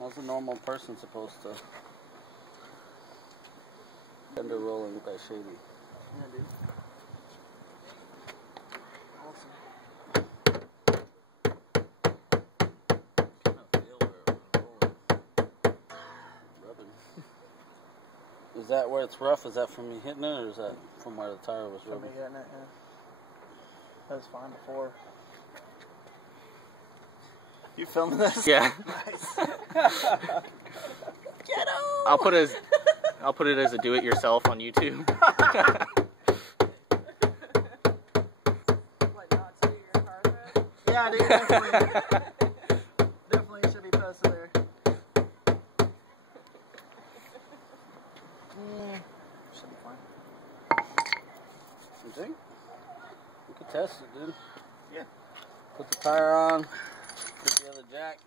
How's a normal person supposed to? Fender rolling by Shady. Yeah, dude. Awesome. Is that where it's rough? Is that from me hitting it, or is that from where the tire was rubbing? From me hitting it, yeah. That was fine before. You filming this? Yeah. Nice. Get him! I'll put it as a do-it-yourself on YouTube. What, not sitting in your car yet? Yeah, dude, definitely. Definitely should be posted there. Should be fine. You think? We could test it, dude. Yeah. Put the tire on. Put the other jack.